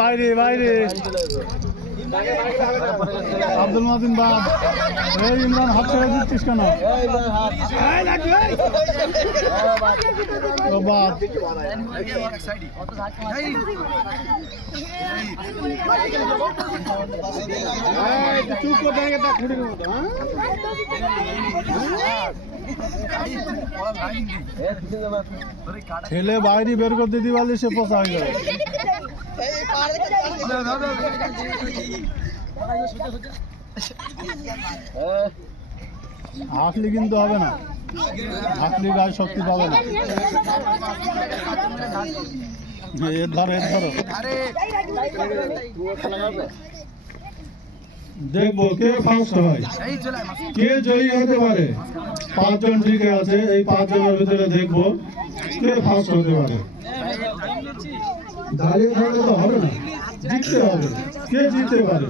বাইরে বাইরে আব্দুল মাদিন বাদ এই ইমরান হাত ছেড়ে দিচ্ছিস কেন বাদ চুপ করে খুঁটির মতো ছেলে বাইরে বের করতে দিবালি সে পোষা হয়ে যাবে হাঁকলি কিন্তু হবে না হাঁকলি গায়ে শক্তি পাবে না এর ধরো দেখবো কে ফার্স্ট হয় কে জয়ী হতে পারে। 5 জন ঠিক আছে এই 5 জনের ভিতরে দেখবো কে ফার্স্ট হতে পারে। দাঁড়িয়ে থাকলে তো হবে না জিততে হবে কে জিততে পারে।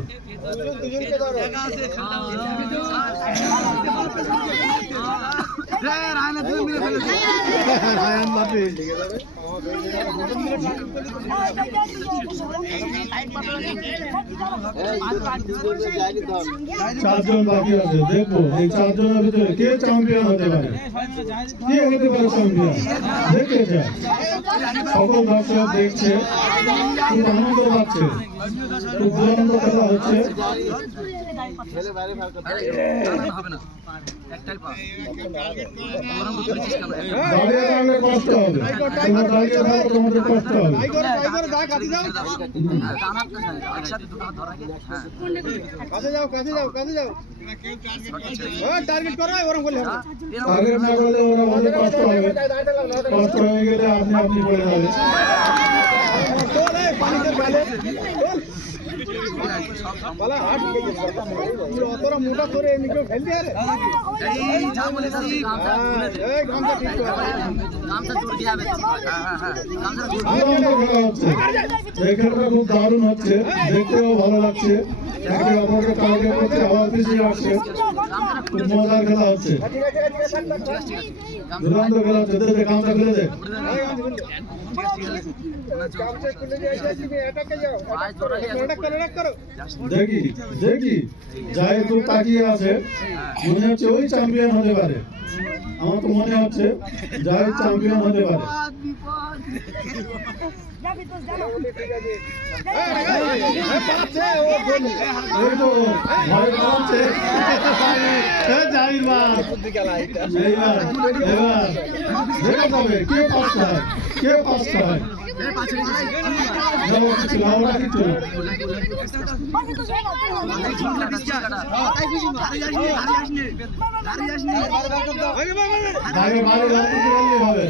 চারজন বাকি আছে দেখবো এই 4 জনের ভিতরে কে চ্যাম্পিয়ন হতে পারে কে হতে পারে চ্যাম্পিয়ন দেখতে চায় সকল দর্শক দেখছে খুব আনন্দ পাচ্ছে খুব দুরন্ত খেলা হচ্ছে। দাঁড়িয়ে থাকলে কষ্ট হবে তোমার দাঁড়িয়ে থাকলে তোমাদের কষ্ট হবে। টার্গেট না করলে ওরা আমাদের কষ্ট হবে কষ্ট হয়ে গেলে আপনি পড়ে যাবে। মোটা করে খেলাটা খুব দারুণ হচ্ছে দেখতেও ভালো লাগছে একে অপরকে টার্গেট করছে আবার পিছিয়ে আসছে খুব মজার খেলা হচ্ছে দুরন্ত খেলা হচ্ছে দেখে গামছা খুলে দে দেখি যাই খুব তাকিয়ে আছে মনে হচ্ছে ওই চ্যাম্পিয়ন হতে পারে আমার তো মনে হচ্ছে যাই চ্যাম্পিয়ন হতে পারে। কে পাস হয় হবে